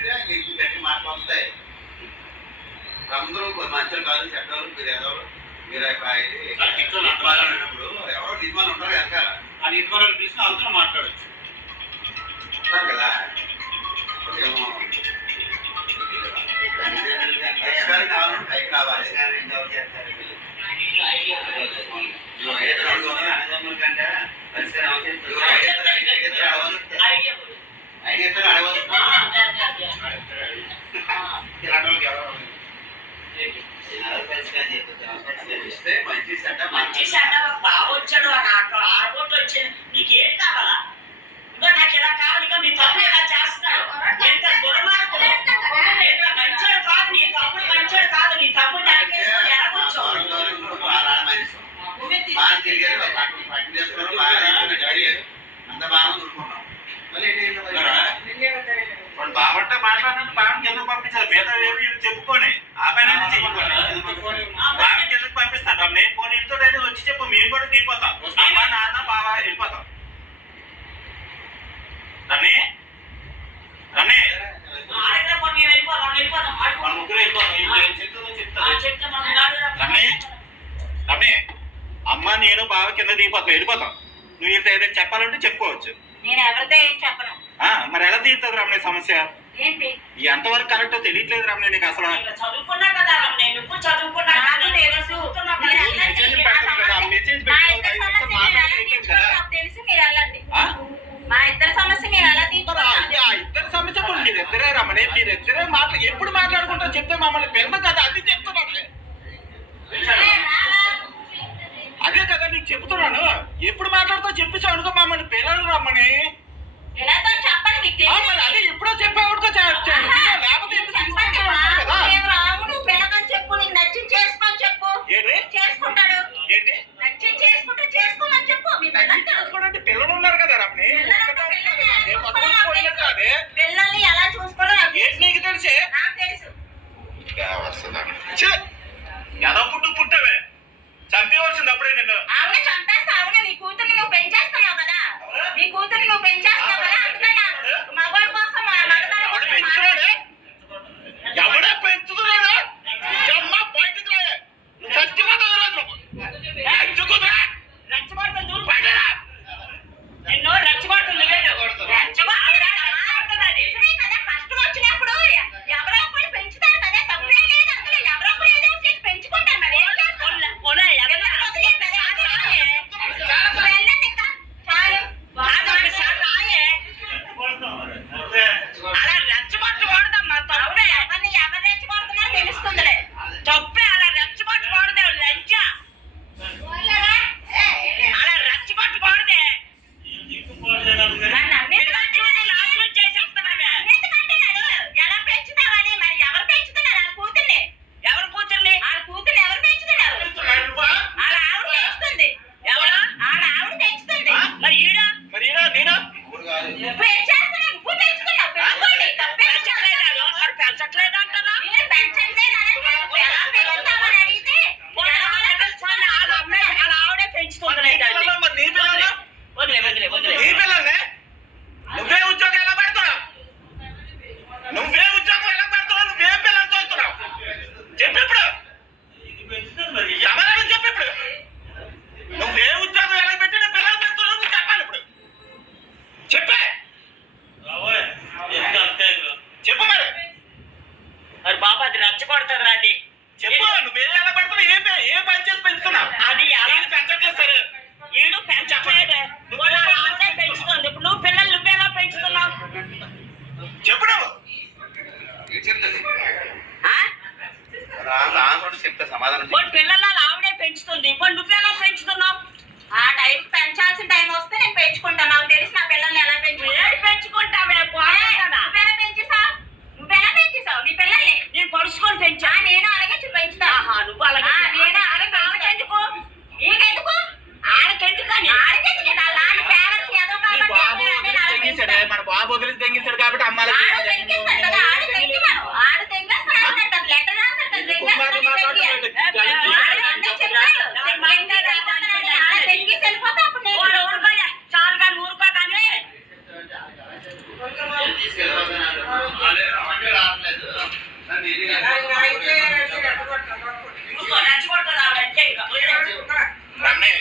అంటే మీకు గట్టి మాటలు వస్తాయి అందరూ మంచులు కాదు చెడ్డలు మీరు ఏదో మీరు అన్నప్పుడు ఎవరో నిజమాలు ఉంటారు వెనకాల. ఆ నిర్మాణాలు పిలిచి అందరూ మాట్లాడచ్చు. కదా. పరిష్కారం కావాలంటే పైకి రావాలి. పరిష్కారం అవుతుంది. ఇదిగో ఐదు ఇద్దరు, ఐదు ఇద్దరు అడగవచ్చు. ఐదు ఇద్దరు అడగవచ్చు. ఇలాంటి వాళ్ళకి ఎవరు ఇస్తే మంచి చెడ్డ మంచి చెడ్డ బావ వచ్చాడు అని ఆటో ఆడబోట్ వచ్చింది నీకేం కావాలా ఇంకా నాకు ఇలా కావాలి ఇంకా మీ తమ్ముడు ఇలా చేస్తున్నాడు ఎంత దుర్మార్గుడు ఎంత మంచోడు కాదు నీ తమ్ముడు మంచోడు కాదు నీ తమ్ముడు వెనకేసుకొని ఎలాగొచ్చావు బాగా తిరిగారు పట్టు పట్టు చేసుకున్నారు బాగా తిరిగారు, డాడీ గారు. అంత బాగా ఊరుకున్నాం మళ్ళీ బాగుంటే మాట్లాడినట్టు బాగా కిందకు పంపించారు మిగతా ఏమి చెప్పుకొని. ఆ పని చెప్పుకోండి బాగా కిందకు పంపిస్తాను? నేను పోనీ ఇంట్లో వచ్చి చెప్పు. మేము కూడా దిగిపోతాం అమ్మ నాన్న బావ వెళ్ళిపోతాం. రన్నీ రన్నీ మన. ముగ్గురు వెళ్ళిపోతాం చెప్తుందో చెప్తాను చెప్తే మనం గాడి రా. రమ్మి రమ్మి అమ్మ నేను బావ కింద దిగిపోతాం. వెళ్ళిపోతాం. నువ్వు ఇంత ఏదైనా చెప్పాలంటే చెప్పుకోవచ్చు. నేను ఎవరితో ఏం చెప్పను. ఆ, మరి ఎలా తీరుతుంది రమణి సమస్య? ఏంటి? ఈ ఎంతవరకు కరెక్టో తెలియట్లేదు రమణి నీకు అసలు. నేను చదువుకున్నా కదా నేను ఇప్పుడు చదువుకున్నా మీరు కదా. ఇద్దరి మీరు ఎలా మాట్లాడితే కదా. నాకు తెలుసు మీరు వెళ్ళండి? మా ఇద్దరి సమస్య మీరు ఎలా మరి ఇద్దరు సమస్య కూడా మీరిద్దరే రమణి మీరిద్దరే మాట్లా ఎప్పుడు మాట్లాడుకుంటా చెప్తే మమ్మల్ని పిల్లలు కదా అది చెప్తున్నాను అదే కదా నీకు చెప్తున్నాను. ఎప్పుడు మాట్లాడుతావు చెప్పేసి అనుకో మమ్మల్ని పిల్లలు రమ్మని ఎలాతో అదే ఎప్పుడో చెప్పావుడుకో లేకపోతే ఎందుకు చెప్పండి తీసుకుంటావు మా. కదా. మేము రాము నువ్వు పిల్లగని చెప్పు నీకు నచ్చింది చేసుకొని చెప్పు. ఏంటి? చేసుకుంటాడు. చేసుకుంటే చేసుకోమని చెప్పు. మీ పిల్లలు ఉన్నారు కదా పిల్లల్ని ఎలా నాకు తెలిసే. తెలుసు? ఎలా పుట్టు పుట్టవే. చంపేవలసింది అప్పుడే నిన్ను. ఆవిడ చంపేస్తా ఆవిడ నీ కూతుర్ని నువ్వు పెంచేస్తున్నావు కదా? నీ కూతుర్ని నువ్వు పెంచేస్తున్నావు కదా అందుకని మగవాడి కోసం మా మగదాని కోసం ఎవడే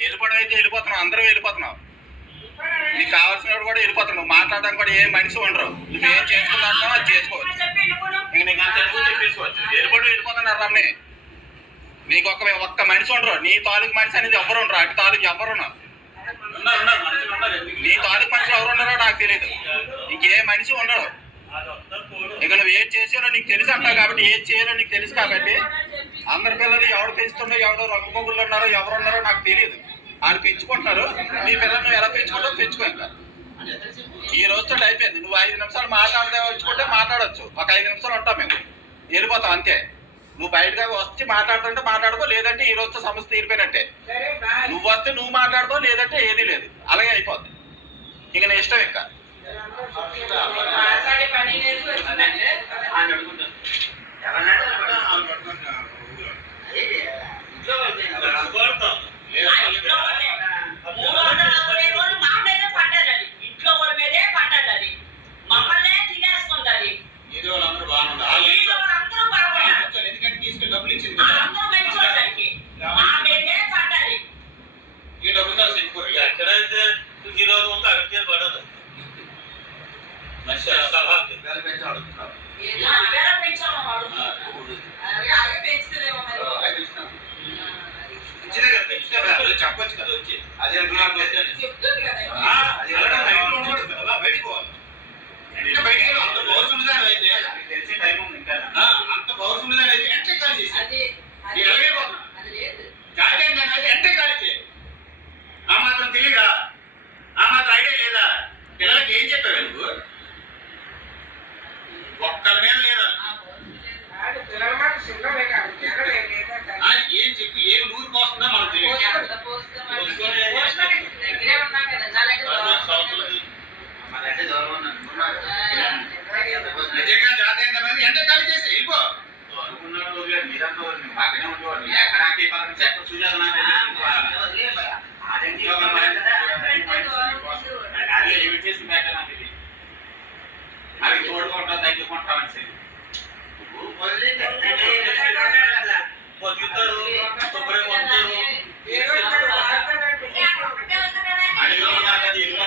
వెళ్ళిపోవడం అయితే వెళ్ళిపోతున్నావు అందరూ వెళ్ళిపోతున్నావు. నీకు కావాల్సిన కూడా వెళ్ళిపోతున్నావు మాట్లాడడానికి కూడా ఏ మనిషి ఉండరు. నువ్వు ఏం చేసుకుంటావు అది చేసుకోవచ్చు. ఇంక నీకు అంత తెలుగు చెప్పేసుకోవచ్చు. వెళ్ళిపోవడం వెళ్ళిపోతున్నారు రమణి నీకు ఒక్క ఒక్క మనిషి ఉండరు. నీ తాలూకు మనిషి అనేది ఎవరు ఉండరు. అటు తాలూకు ఎవరు మనుషులు నీ తాలూకు మనిషి ఎవరు ఉన్నారో నాకు తెలియదు. ఇంకే మనిషి ఉండరు. ఇక నువ్వు ఏం చేసారో నీకు తెలుసు అంటావు కాబట్టి ఏం చేయాలో నీకు తెలుసు కాబట్టి అందరి పిల్లలు ఎవరు పెంచుతుండో ఎవరో రంగు మొగ్గులు ఉన్నారో ఎవరు ఉన్నారో నాకు తెలియదు. వాళ్ళు పెంచుకుంటున్నారు. నీ పిల్లలు నువ్వు ఎలా పెంచుకుంటావు పెంచుకో ఈ రోజుతో అయిపోయింది. నువ్వు ఐదు నిమిషాలు మాట్లాడదలుచుకుంటే మాట్లాడొచ్చు. ఒక ఐదు నిమిషాలు ఉంటాం మేము. వెళ్ళిపోతాం అంతే. నువ్వు బయటగా వచ్చి మాట్లాడుతుంటే మాట్లాడుకో లేదంటే ఈ రోజుతో సమస్య తీరిపోయినట్టే. నువ్వు వస్తే నువ్వు మాట్లాడుతావు లేదంటే ఏదీ లేదు. అలాగే అయిపోద్ది. ఇంక నీ ఇష్టం ఇంకా. మాట్లాడే పని లేదు అంటే ఇంట్లో మూడు వందల నలభై రోజులు మా మీదే పడ్డది ఇంట్లో వాళ్ళ మీదే పడ్డది మమ్మల్నే తినేసుకుంటది ఏదో వాళ్ళందరూ బాగున్నారు వీళ్ళు అందరూ బాగున్నారు ఎందుకంటే తీసుకెళ్ళి డబ్బులు ఇచ్చింది ఆ కదా అందరూ మంచోళ్ళకి మా మీదే పడ్డది ఈ డబ్బులతో సెంకూరు ఎక్కడైతే ఈ రోజు ఉంటే అక్కడ పడదు మంచి సలహా వేల పెంచి అడుగుతున్నారు ఆ, వేరే పెంచాము అడుగుతున్నారు. అలాగే పెంచుతుందేమో మరి ఇచ్చినా కదా పెంచితే వాళ్ళు చెప్పొచ్చు కదా వచ్చి అది అంటున్నారు పెద్దని. చెప్తుంది కదా ఆ, అది ఎలా బయటకు ఉండకూడదు కదా, బయటికి పోవాలి. అంటే బయటికి వెళ్ళి అంత పౌరుషుండదాని అయితే తెలిసే టైం ఉంది ఇంకా ఆ, అంత పౌరుషుండదాని అయితే ఎంట్రీ కాల్. అది లేదు జాతీయం అయితే ఎంట్రీ కాల్ ఆ మాత్రం తెలియదా ఆ మాత్రం ఐడియా లేదా? పిల్లలకి ఏం చెప్పావు నువ్వు ఒక్కరి మీద లేదా? ఏం చెప్పి ఏం నూరు పోస్తుందో మనకు తెలియదు. నిజంగా జాతీయం ఎంట్రీ కాల్ చేసి? వెళ్ళిపో అవి తోడుకుంటా తగ్గుకుంటా అని ఏదో ఇక్కడ వార్తలు అడిగి ఉన్నారు కదా ఇల్లు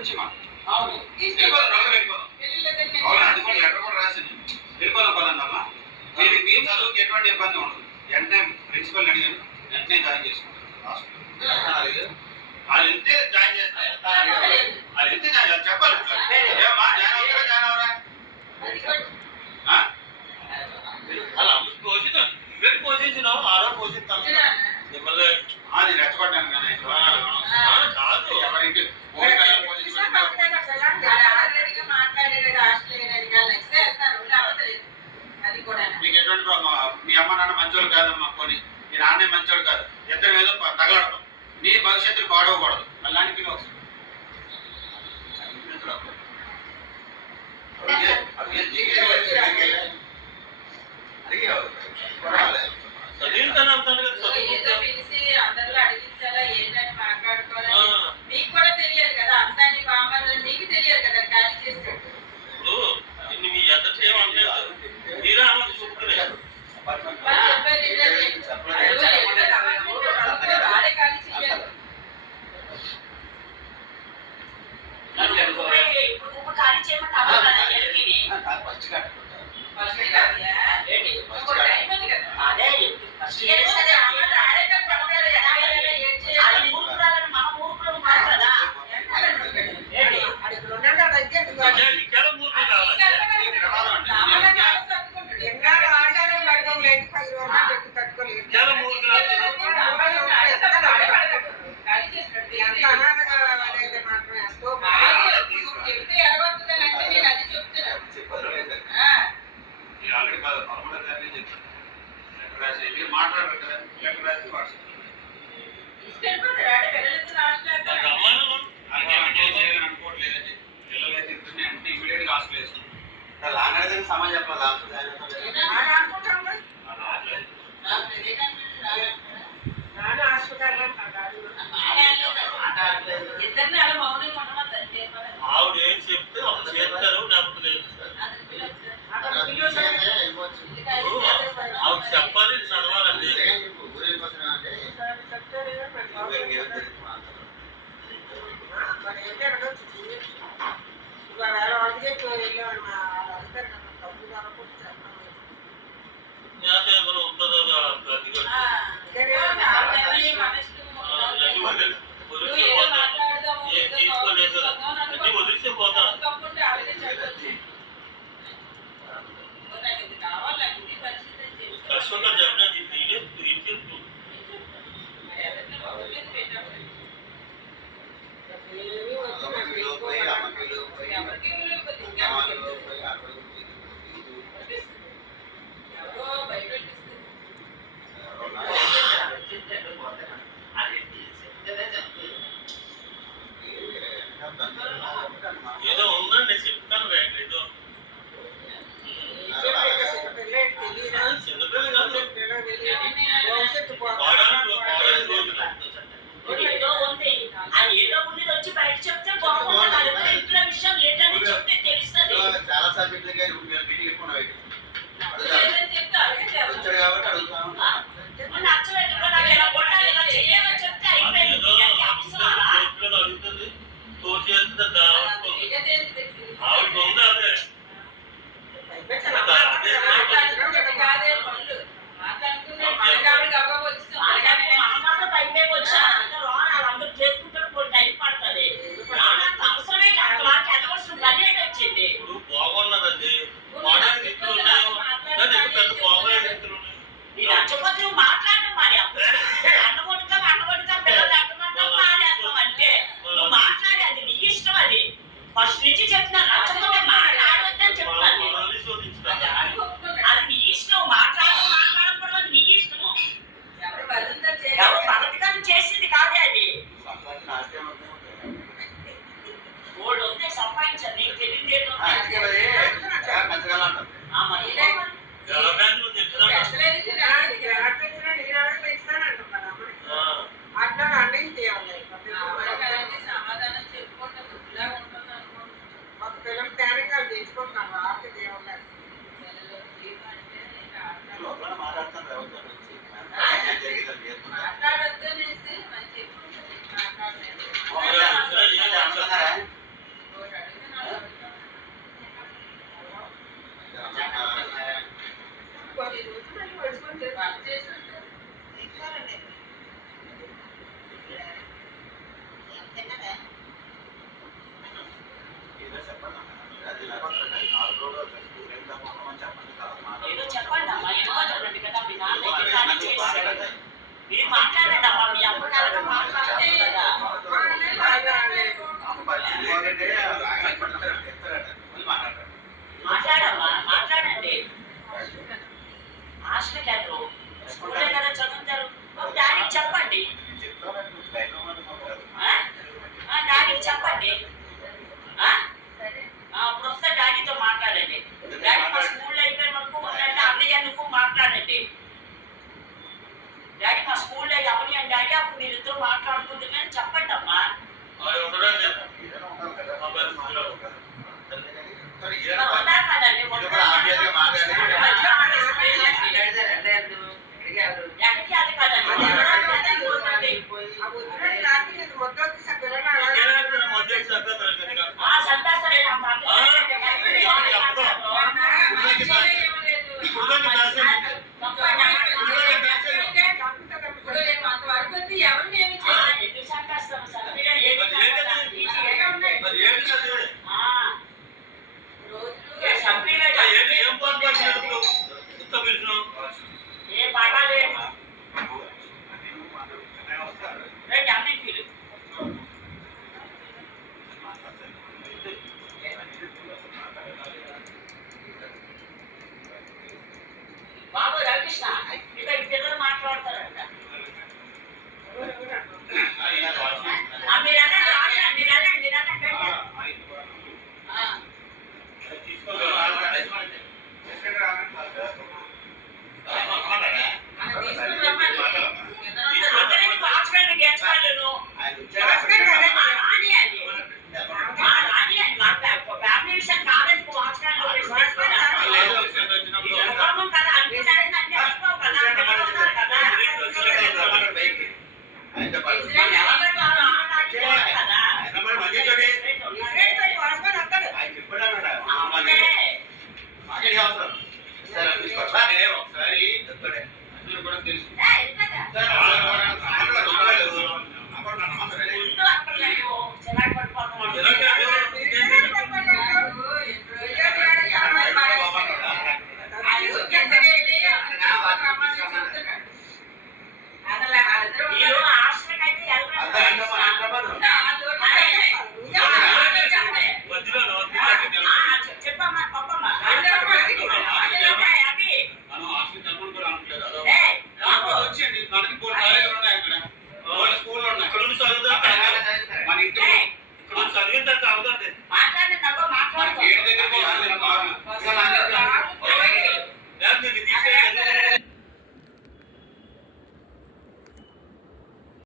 అది కూడా లెటర్ కూడా రాసింది. వెళ్ళిపోదాం పదండి అమ్మా. మీ చదువుకి ఎటువంటి ఇబ్బంది ఉండదు. వెంటనే ప్రిన్సిపల్ అడిగాను. వెంటనే జాయిన్ చేసుకుంటాను వాళ్ళు వెళ్తే జాయిన్ చేస్తారు వాళ్ళు చెప్పాలి. ఏమా? జాయిన్ అవుతారా జాయిన్ అవరా అలా పోసిన మీరు పోషించినావు? ఆ రోజు పోషిస్తాను. మిమ్మల్ని అది రెచ్చగొట్టాను కాదు. ఎవరింటి? మీకు ఎటువంటి మీ అమ్మ నాన్న మంచోడు కాదమ్మా కొని మీ నాన్నే మంచోడు కాదు. ఇద్దరు ఏదో తగలడం నీ భవిష్యత్తు పాడవకూడదు. అలాంటి పిలవచ్చు. అడిగి చేశాడు మీ ఎదురు చేయమని మీరే అన్నది మంచిగా అంటారు. ఏదో చెప్పండి మీరు మాట్లాడండి అమ్మా మీ అమ్మ నాన్న మాట్లాడలేదు ఆ ఫ్యామిలీ విషయం కాదని వాచ్మెన్ Thank you.